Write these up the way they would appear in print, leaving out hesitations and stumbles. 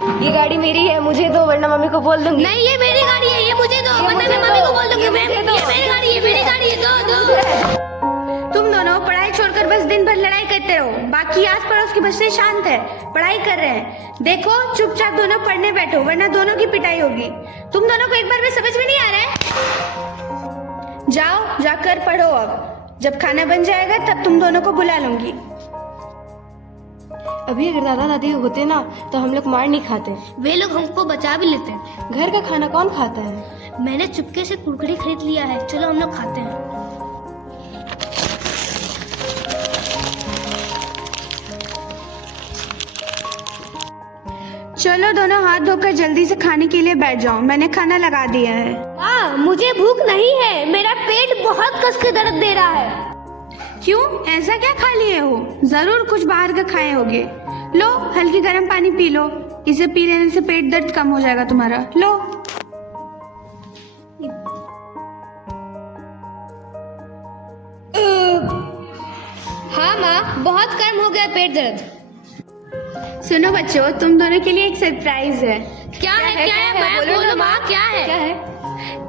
ये गाड़ी मेरी है, मुझे दो वरना मम्मी को बोल दूंगी। नहीं, ये मेरी गाड़ी है, ये मुझे दो वरना मैं मम्मी को बोल दूंगी। ये मेरी गाड़ी है, मेरी गाड़ी है, दो। तुम दोनों पढ़ाई छोड़कर बस दिन भर लड़ाई करते रहो। बाकी आस पड़ोस के बच्चे शांत है, पढ़ाई कर रहे हैं। देखो चुपचाप दोनों पढ़ने बैठो वरना दोनों की पिटाई होगी। तुम दोनों को एक बार में समझ में नहीं आ रहा है? जाओ जाकर पढ़ो। अब जब खाना बन जाएगा तब तुम दोनों को बुला लूंगी। अभी अगर दादा दादी होते ना तो हम लोग मार नहीं खाते। वे लोग हमको बचा भी लेते हैं। घर का खाना कौन खाता है? मैंने चुपके से कुरकुरे खरीद लिया है, चलो हम लोग खाते हैं। चलो दोनों हाथ धोकर जल्दी से खाने के लिए बैठ जाओ, मैंने खाना लगा दिया है। माँ मुझे भूख नहीं है, मेरा पेट बहुत कस के दर्द दे रहा है। क्यों, ऐसा क्या खा लिए हो? जरूर कुछ बाहर का खाए होगे। लो हल्की गर्म पानी पी लो, इसे पी लेने से पेट दर्द कम हो जाएगा तुम्हारा। लो। हाँ माँ, बहुत कम हो गया पेट दर्द। सुनो बच्चों, तुम दोनों के लिए एक सरप्राइज है। क्या है? बोलो माँ, क्या है?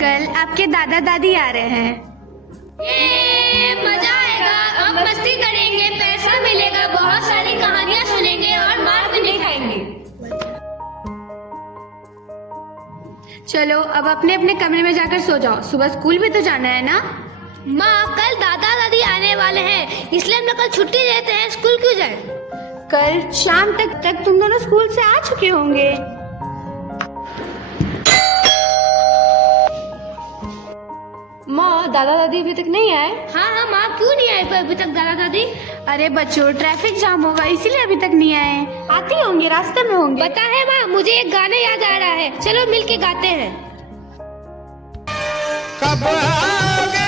कल आपके दादा दादी आ रहे हैं। मजा आएगा, अब मस्ती करेंगे, पैसा मिलेगा, बहुत सारी कहानियाँ सुनेंगे और मार भी नहीं खाएंगे। चलो अब अपने अपने कमरे में जाकर सो जाओ, सुबह स्कूल भी तो जाना है ना। माँ कल दादा दादी आने वाले हैं, इसलिए हम लोग कल छुट्टी लेते हैं, स्कूल क्यों जाए? कल शाम तक तुम दोनों स्कूल से आ चुके होंगे। माँ दादा दादी अभी तक नहीं आए? हाँ माँ, क्यों नहीं आए अभी तक दादा दादी? अरे बच्चों ट्रैफिक जाम होगा इसीलिए अभी तक नहीं आए। आते होंगे, रास्ते में होंगे। पता है माँ, मुझे एक गाना याद आ रहा है, चलो मिल के गाते हैं। कब आओगे?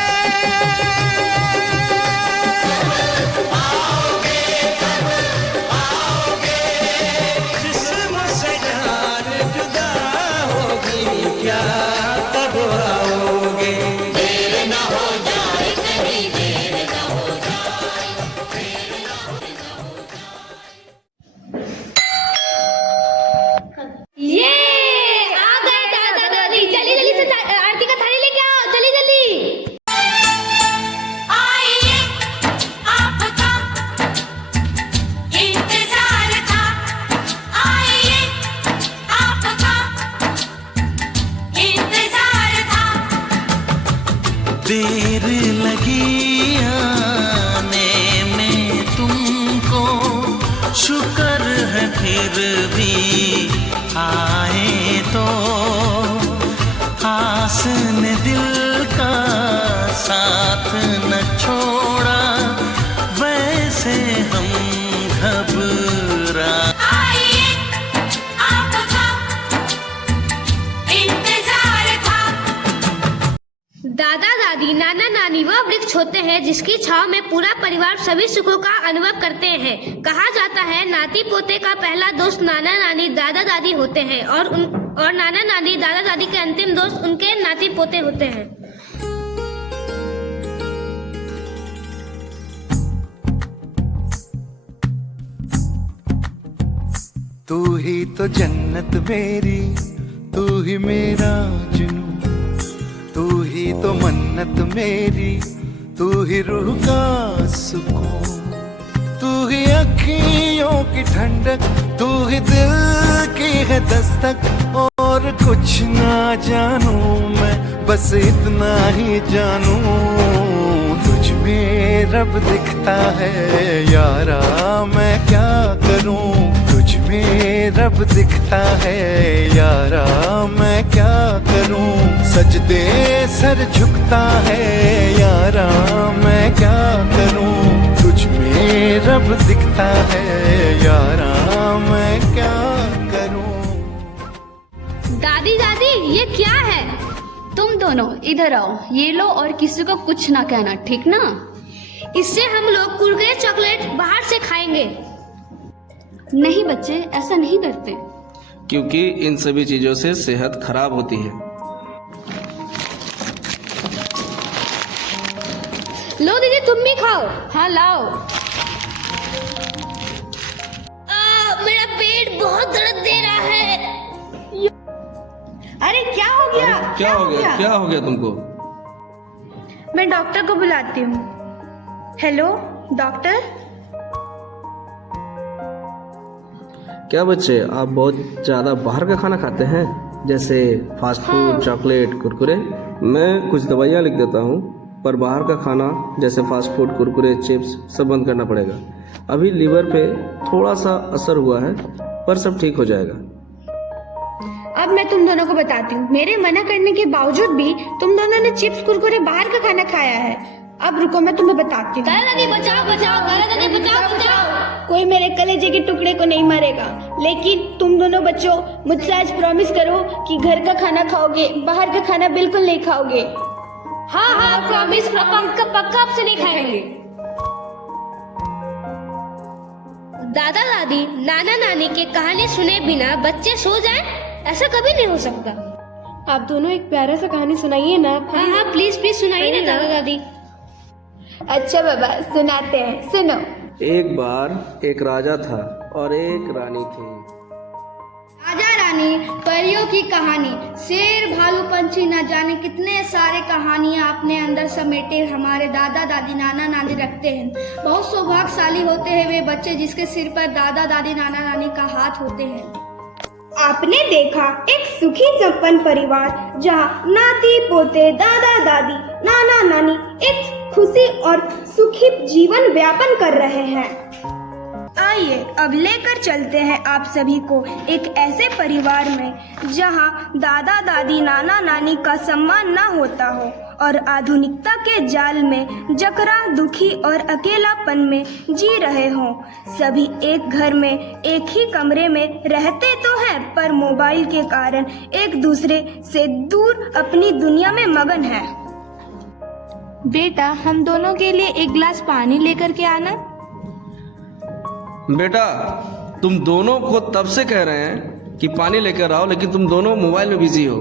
जिस्म से जान जुदा होगी क्या, कब आओगे? देर न हो जाए कहीं, देर न हो जाए, देर न हो जाए। ये आ गए दादा दादी, जल्दी जल्दी से आरती का थाली लेके आओ, जल्दी जल्दी। आइए आपका इंतजार था, आइए आपका इंतजार था। देर लगी आने में तुमको, शुक्र है फिर भी आए तो। आस ने दिल का साथ न छोड़ा, वैसे हम घबरा। आइए आपका इंतजार था। दादा दादी नाना नानी वह वृक्ष होते हैं जिसकी छांव में पूरा परिवार सभी सुखों का अनुभव करते हैं। कहा जाता है नाती पोते का पहला दोस्त नाना नानी दादा दादी होते हैं और नाना नानी दादा दादी के अंतिम दोस्त उनके नाती पोते होते हैं। तू ही तो जन्नत मेरी, तू ही मेरा जुनू, तू ही तो मन्नत मेरी, तू ही रूह का सुकून, तू ही अखियों की ठंडक, तू ही दिल की है दस्तक। और कुछ ना जानू मैं, बस इतना ही जानू, तुझ में रब दिखता है यारा, मैं क्या करूं। तुझ में रब दिखता है यारा, मैं क्या करूं। सजदे सर झुकता है यारा, मैं क्या करूं। तुझ में रब दिखता है यारा, मैं क्या करूं। दादी दादी ये क्या है? तुम दोनों इधर आओ, ये लो और किसी को कुछ ना कहना, ठीक ना? इससे हम लोग कुरकुरे चॉकलेट बाहर से खाएंगे। नहीं बच्चे, ऐसा नहीं करते। क्योंकि इन सभी चीजों से सेहत खराब होती है। लो दीदी तुम भी खाओ। हाँ लाओ। मेरा पेट बहुत दर्द दे रहा है। अरे क्या हो गया? अरे क्या हो गया? क्या हो गया तुमको? मैं डॉक्टर को बुलाती हूँ। Hello doctor. क्या बच्चे, आप बहुत ज़्यादा बाहर का खाना खाते हैं, जैसे फास्ट फूड, चॉकलेट, कुरकुरे? मैं कुछ दवाइयाँ लिख देता हूँ, पर बाहर का खाना जैसे फास्ट फूड, कुरकुरे, चिप्स सब बंद करना पड़ेगा। अभी लीवर पे थोड़ा सा असर हुआ है, पर सब ठीक हो जाएगा। अब मैं तुम दोनों को बताती हूँ, मेरे मना करने के बावजूद भी तुम दोनों ने चिप्स कुरकुरे बाहर का खाना खाया है। अब रुको मैं तुम्हें बताती हूँ। दादी बचाओ बचाओ, दादी बचाओ बचाओ। कोई मेरे कलेजे के टुकड़े को नहीं मारेगा, लेकिन तुम दोनों बच्चों मुझसे आज प्रॉमिस करो कि घर का खाना खाओगे, बाहर का खाना बिल्कुल नहीं खाओगे। हाँ हाँ प्रॉमिस, पक्का आपसे नहीं खाएंगे। दादा दादी नाना नानी के कहानी सुने बिना बच्चे सो जाएं, ऐसा कभी नहीं हो सकता। आप दोनों एक प्यारा सा कहानी सुनाइए ना। हाँ हाँ प्लीज प्लीज सुनाइए ना दादा दादी। अच्छा बाबा सुनाते हैं, सुनो। एक बार एक राजा था और एक रानी थी। राजा रानी परियों की कहानी। शेर भालू पंछी न जाने कितने सारे कहानियां अपने अंदर समेटे हमारे दादा दादी नाना नानी रखते हैं। बहुत सौभाग्यशाली होते हैं वे बच्चे जिसके सिर पर दादा दादी नाना नानी का हाथ होते हैं। आपने देखा एक सुखी संपन्न परिवार जहाँ नाती पोते दादा दादी नाना नानी एक खुशी और सुखी जीवन व्यापन कर रहे हैं। आइए अब लेकर चलते हैं आप सभी को एक ऐसे परिवार में जहाँ दादा दादी नाना नानी का सम्मान न होता हो और आधुनिकता के जाल में जकरा दुखी और अकेलापन में जी रहे हों। सभी एक घर में एक ही कमरे में रहते तो हैं, पर मोबाइल के कारण एक दूसरे से दूर अपनी दुनिया में मगन है। बेटा हम दोनों के लिए एक गिलास पानी लेकर के आना। बेटा तुम दोनों को तब से कह रहे हैं कि पानी लेकर आओ, लेकिन तुम दोनों मोबाइल में बिजी हो।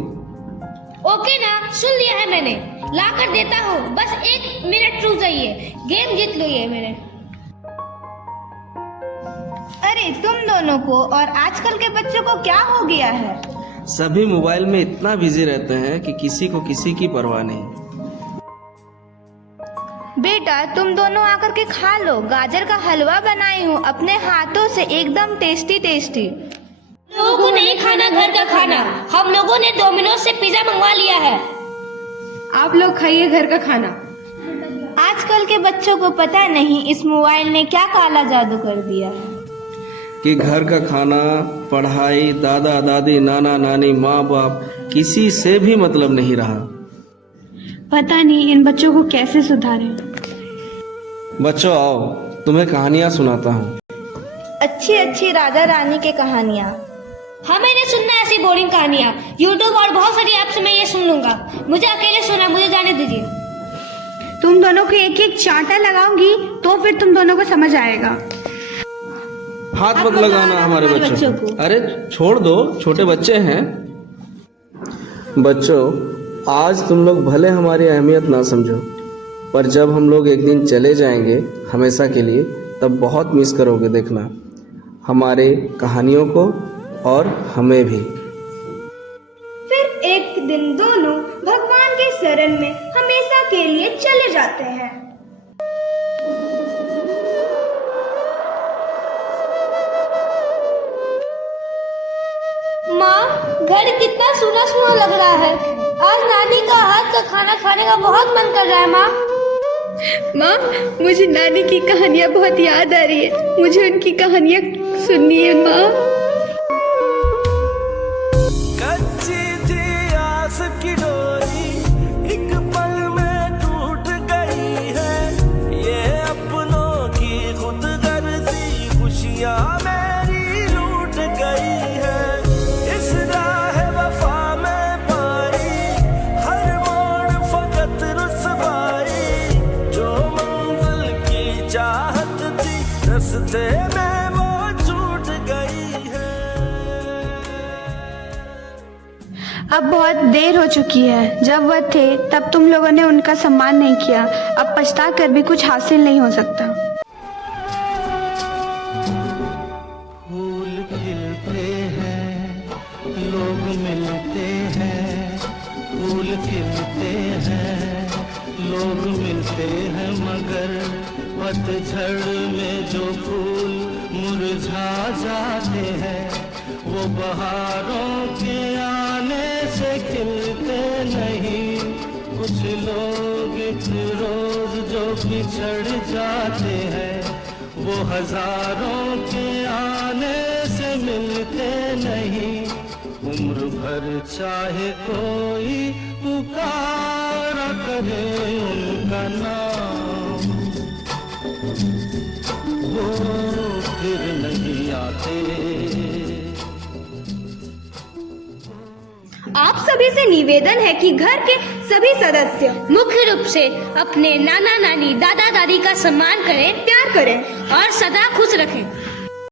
ओके ना, सुन लिया है मैंने, ला कर देता हूँ, बस 1 मिनट रुक जाइए, गेम जीत लो ये मेरे। अरे तुम दोनों को और आजकल के बच्चों को क्या हो गया है? सभी मोबाइल में इतना बिजी रहते हैं कि किसी को किसी की परवाह नहीं। बेटा तुम दोनों आकर के खा लो, गाजर का हलवा बनाई हूँ अपने हाथों से, एकदम टेस्टी टेस्टी। लोगों को नहीं खाना घर का खाना, हम लोगों ने डोमिनोज से पिज्जा मंगवा लिया है। आप लोग खाइए घर का खाना। आजकल के बच्चों को पता नहीं इस मोबाइल ने क्या काला जादू कर दिया है कि घर का खाना, पढ़ाई, दादा दादी नाना नानी माँ बाप किसी से भी मतलब नहीं रहा। पता नहीं इन बच्चों को कैसे सुधारें। बच्चों आओ तुम्हें कहानियाँ सुनाता हूँ। अच्छी अच्छी राजा रानी की कहानियाँ। हमें नहीं सुनना ऐसी बोरिंग कहानियाँ। यूट्यूब और बहुत सारी ऐप से मैं ये सुन लूंगा, मुझे अकेले सुना, मुझे जाने दीजिए। तुम दोनों को एक एक चांटा लगाऊंगी तो फिर तुम दोनों को समझ आएगा। हाथ मत लगाना हमारे बच्चों को। अरे छोड़ दो, छोटे बच्चे हैं। बच्चों आज तुम लोग भले हमारी अहमियत ना समझो, पर जब हम लोग एक दिन चले जाएंगे हमेशा के लिए, तब बहुत मिस करोगे देखना हमारे कहानियों को और हमें भी। फिर एक दिन दोनों भगवान के शरण में हमेशा के लिए चले जाते हैं। माँ घर कितना सूना सूना लग रहा है, आज नानी का हाथ का खाना खाने का बहुत मन कर रहा है। माँ मुझे नानी की कहानियाँ बहुत याद आ रही है, मुझे उनकी कहानियाँ सुननी है माँ। कच्ची थी आस की डोरी, एक पल में टूट गई है। ये अपनों की खुदगर्जी खुशियाँ मेरी लूट गई है। इस राह वफा में पाई हर मोड़ फकत रुसवाई, जो मंजिल की चाहत थी रस्ते में वो छूट गई है। अब बहुत देर हो चुकी है, जब वह थे तब तुम लोगों ने उनका सम्मान नहीं किया, अब पछता कर भी कुछ हासिल नहीं हो सकता। फूल खिलते हैं लोग मिलते हैं, फूल खिलते हैं, लोग मिलते हैं, मगर पतझड़ में जो फूल मुरझा जाते हैं, वो बहारों के आने से खिलते नहीं। कुछ लोग एक रोज जो बिछड़ जाते हैं, वो हजारों के आने से मिलते नहीं। उम्र भर चाहे कोई पुकारा करे उनका नाम, वो फिर नहीं आते। आप सभी से निवेदन है कि घर के सभी सदस्य मुख्य रूप से अपने नाना नानी दादा दादी का सम्मान करें, प्यार करें और सदा खुश रखें।